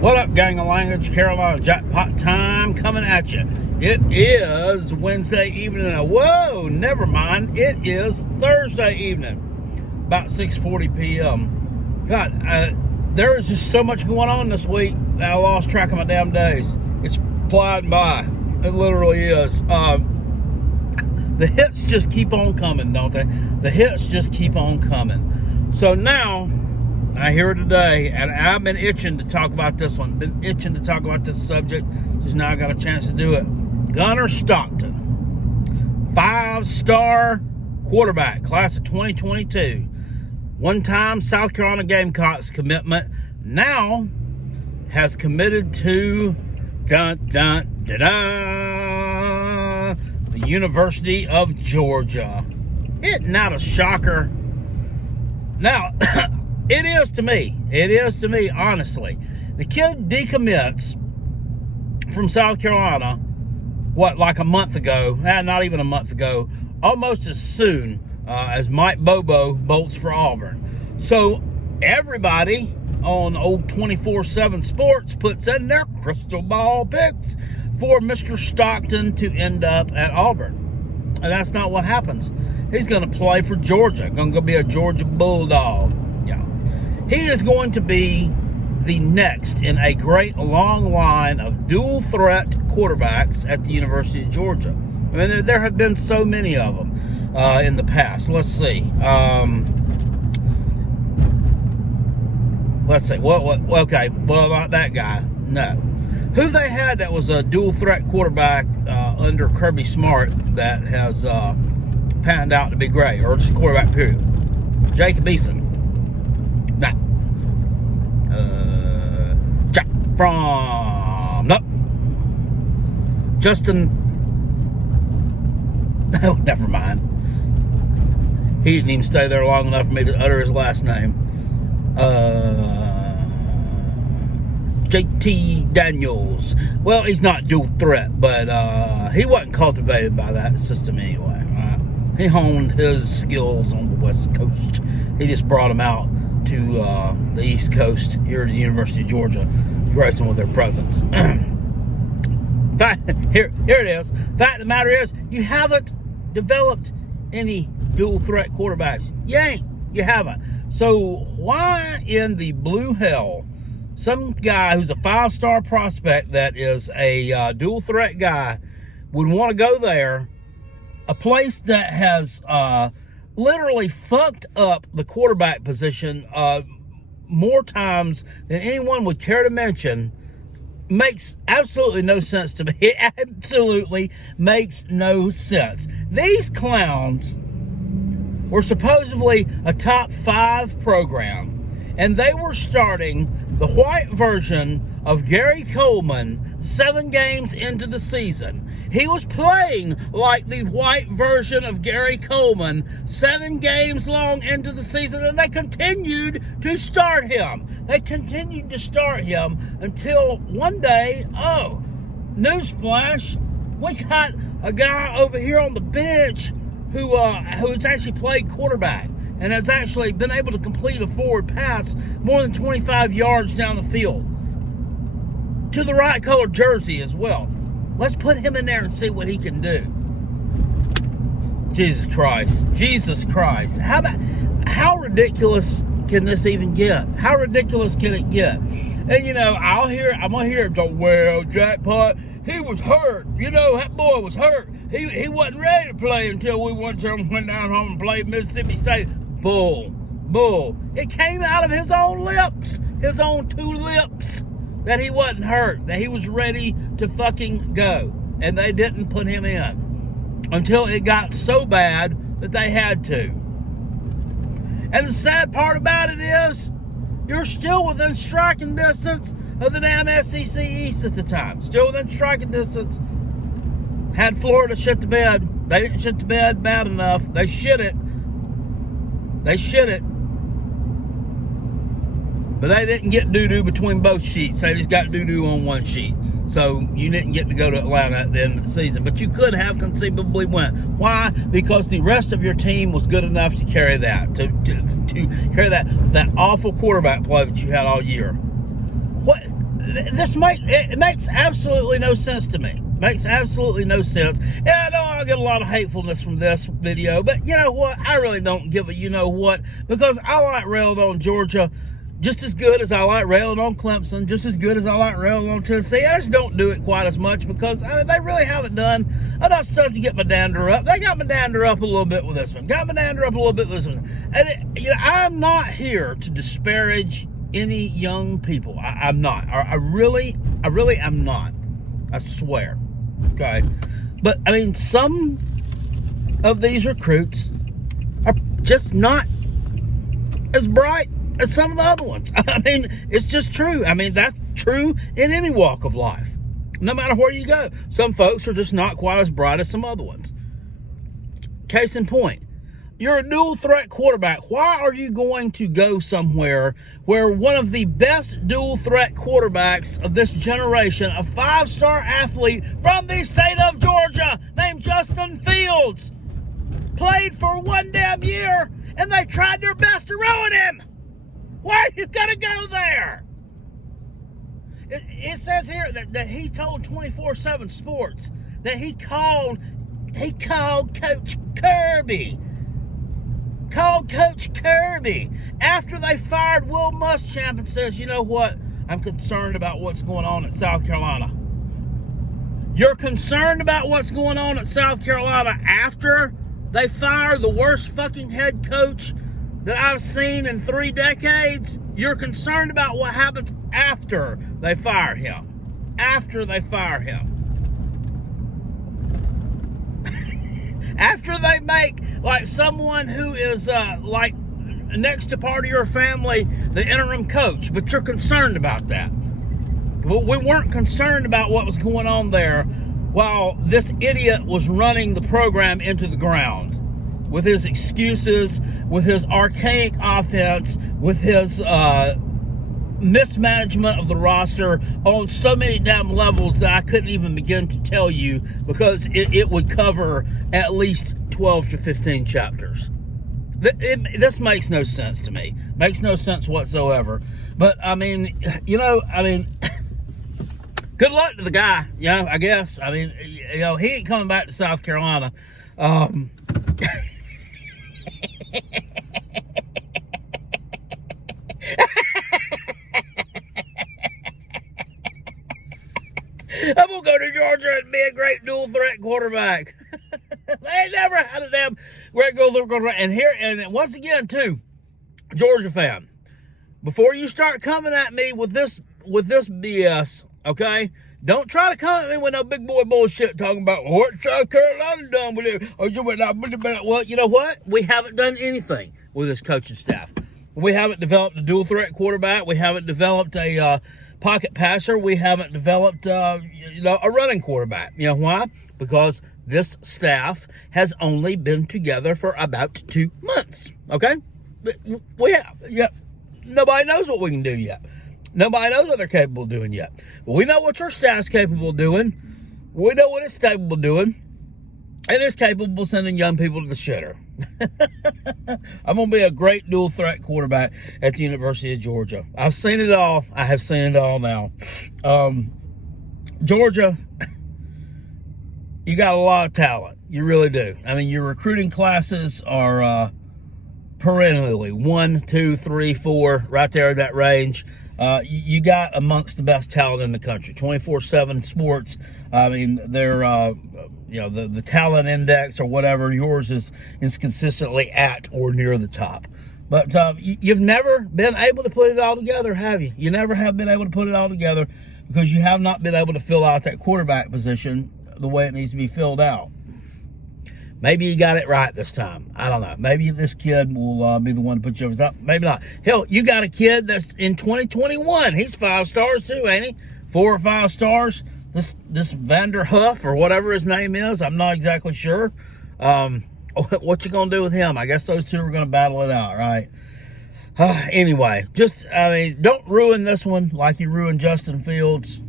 What up, gang of language? Carolina jackpot time coming at you. It is Wednesday evening. Whoa, never mind. It is Thursday evening, about 6:40 p.m. God, there is just so much going on this week that I lost track of my damn days. It's flying by. It literally is. The hits just keep on coming, don't they? The hits just keep on coming. So now, I hear today, and I've been itching to talk about this one. Been itching to talk about this subject. Just now I got a chance to do it. Gunner Stockton, 5-star quarterback, class of 2022. One-time South Carolina Gamecocks commitment. Now has committed to the University of Georgia. Isn't that a shocker? Now, it is to me. It is to me, honestly. The kid decommits from South Carolina, like a month ago? Not even a month ago. Almost as soon as Mike Bobo bolts for Auburn. So everybody on old 24/7 Sports puts in their crystal ball picks for Mr. Stockton to end up at Auburn. And that's not what happens. He's going to play for Georgia. Going to be a Georgia Bulldog. Yeah. He is going to be the next in a great long line of dual threat quarterbacks at the University of Georgia. I mean, there have been so many of them in the past. Let's see. Okay. Well, not that guy. No. Who they had that was a dual threat quarterback under Kirby Smart that has panned out to be great, or just quarterback period? Jacob Eason. No. Jack from. Nope. Justin. Oh, never mind. He didn't even stay there long enough for me to utter his last name. JT Daniels. Well, he's not dual threat, but he wasn't cultivated by that system anyway. He honed his skills on the West Coast. He just brought them out to the East Coast here at the University of Georgia to grace them with their presence. Here it is. Fact of the matter is, you haven't developed any dual threat quarterbacks. You haven't. So why in the blue hell some guy who's a 5-star prospect that is a dual threat guy would want to go there, a place that has literally fucked up the quarterback position more times than anyone would care to mention? Makes absolutely no sense to me. It absolutely makes no sense. These clowns were supposedly a top 5 program, and they were starting the white version of Gary Coleman 7 games into the season. He was playing like the white version of Gary Coleman 7 games long into the season, and they continued to start him. They continued to start him until one day, newsflash, we got a guy over here on the bench who's actually played quarterback and has actually been able to complete a forward pass more than 25 yards down the field to the right colored jersey as well. Let's put him in there and see what he can do. Jesus Christ. How ridiculous can this even get? How ridiculous can it get? And I'm gonna hear him talk, well, jackpot, he was hurt. That boy was hurt. He wasn't ready to play until we went down home and played Mississippi State. Bull. It came out of his own lips, his own 2 lips, that he wasn't hurt, that he was ready to fucking go. And they didn't put him in until it got so bad that they had to. And the sad part about it is, you're still within striking distance of the damn SEC East at the time. Still within striking distance. Had Florida shit the bed. They didn't shit the bed bad enough. They shit it. But they didn't get doo-doo between both sheets. They just got doo-doo on one sheet. So you didn't get to go to Atlanta at the end of the season. But you could have conceivably went. Why? Because the rest of your team was good enough to carry that. To carry that awful quarterback play that you had all year. What? it makes absolutely no sense to me. Makes absolutely no sense. And I know I'll get a lot of hatefulness from this video, but you know what? I really don't give a you know what, because I like railing on Georgia just as good as I like railing on Clemson, just as good as I like railing on Tennessee. I just don't do it quite as much because they really haven't done enough stuff to get my dander up. They got my dander up a little bit with this one. Got my dander up a little bit with this one. And I'm not here to disparage any young people. I'm not. I really am not. I swear. Okay. But I mean, some of these recruits are just not as bright as some of the other ones. I mean, it's just true. I mean, that's true in any walk of life. No matter where you go. Some folks are just not quite as bright as some other ones. Case in point, you're a dual threat quarterback. Why are you going to go somewhere where one of the best dual threat quarterbacks of this generation, a 5-star athlete from the state of Georgia named Justin Fields, played for one damn year and they tried their best to ruin him? Why you gotta go there? It says here that he told 24/7 Sports that he called Coach Kirby. Called Coach Kirby after they fired Will Muschamp and says, you know what? I'm concerned about what's going on at South Carolina. You're concerned about what's going on at South Carolina after they fire the worst fucking head coach that I've seen in 3 decades? You're concerned about what happens after they fire him. After they fire him. After they make like someone who is like next to part of your family the interim coach, but you're concerned about that. Well, we weren't concerned about what was going on there while this idiot was running the program into the ground with his excuses, with his archaic offense, with his mismanagement of the roster on so many damn levels that I couldn't even begin to tell you, because it would cover at least 12 to 15 chapters. This makes no sense to me. Makes no sense whatsoever. But, I mean, good luck to the guy, I guess. I mean, he ain't coming back to South Carolina. I'm going to go to Georgia and be a great dual threat quarterback. They ain't never had a damn great dual threat quarterback. And once again, too, Georgia fan, before you start coming at me with this BS, okay? Don't try to come at me with no big boy bullshit talking about what South Carolina done with it. Well, you know what? We haven't done anything with this coaching staff. We haven't developed a dual threat quarterback. We haven't developed a pocket passer. We haven't developed a running quarterback. You know why? Because this staff has only been together for about 2 months. Okay? We have. Yeah. Nobody knows what we can do yet. Nobody knows what they're capable of doing yet. But we know what your staff's capable of doing. We know what it's capable of doing. And it's capable of sending young people to the shitter. I'm going to be a great dual threat quarterback at the University of Georgia. I've seen it all. I have seen it all now. Georgia, you got a lot of talent. You really do. I mean, your recruiting classes are perennially 1, 2, 3, 4, right there in that range. You got amongst the best talent in the country. 24/7 Sports. I mean, they're the talent index or whatever, yours is consistently at or near the top. But you've never been able to put it all together, have you? You never have been able to put it all together because you have not been able to fill out that quarterback position the way it needs to be filled out. Maybe you got it right this time. I don't know. Maybe this kid will be the one to put you over the top. Maybe not. Hell, you got a kid that's in 2021. He's 5 stars too, ain't he? 4 or 5 stars. This Vander Huff or whatever his name is. I'm not exactly sure. What you going to do with him? I guess those two are going to battle it out, right? Anyway, don't ruin this one like you ruined Justin Fields.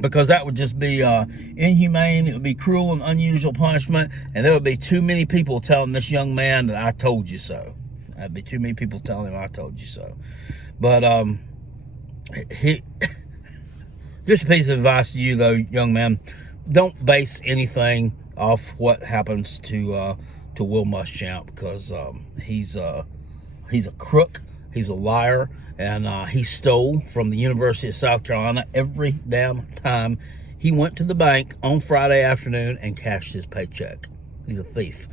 Because that would just be inhumane. It would be cruel and unusual punishment. And there would be too many people telling this young man that I told you so. That'd be too many people telling him I told you so. But, he just a piece of advice to you, though, young man. Don't base anything off what happens to Will Muschamp, because he's a crook, he's a liar, and he stole from the University of South Carolina every damn time he went to the bank on Friday afternoon and cashed his paycheck. He's a thief,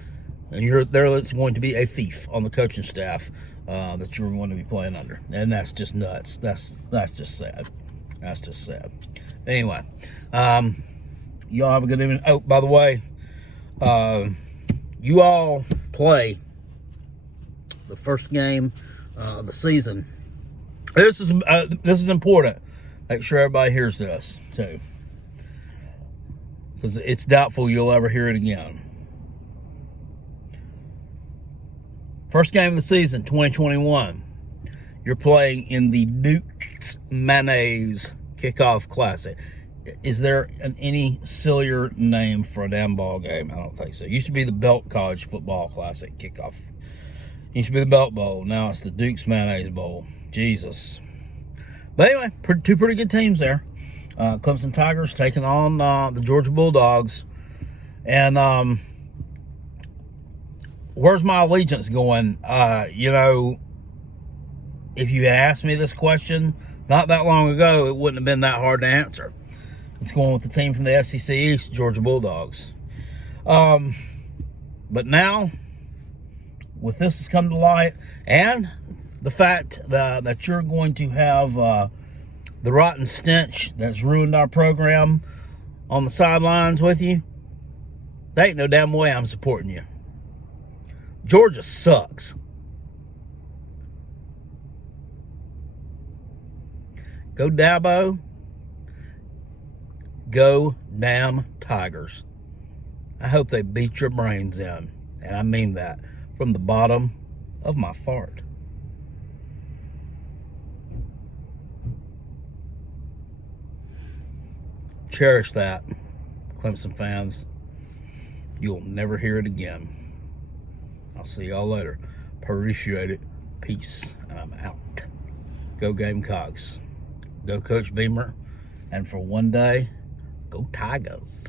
and there's going to be a thief on the coaching staff that you're going to be playing under, and that's just nuts. That's just sad. That's just sad. Anyway, y'all have a good evening. Oh, by the way, you all play the first game of the season. This is important. Make sure everybody hears this too, because it's doubtful you'll ever hear it again. First game of the season, 2021. You're playing in the Duke's Mayonnaise Kickoff Classic. Is there any sillier name for a damn ball game? I don't think so. It used to be the Belt College Football Classic Kickoff. It used to be the Belt Bowl. Now it's the Duke's Mayonnaise Bowl. Jesus. But anyway, two pretty good teams there. Clemson Tigers taking on the Georgia Bulldogs. And where's my allegiance going? If you had asked me this question not that long ago, it wouldn't have been that hard to answer. It's going with the team from the SEC East, Georgia Bulldogs. But now, with this has come to light, and the fact that you're going to have the rotten stench that's ruined our program on the sidelines with you, there ain't no damn way I'm supporting you. Georgia sucks. Go Dabo. Go damn Tigers. I hope they beat your brains in. And I mean that from the bottom of my fart. Cherish that, Clemson fans. You'll never hear it again. I'll see y'all later. Appreciate it. Peace. And I'm out. Go Gamecocks. Go Coach Beamer. And for one day, go Tigers.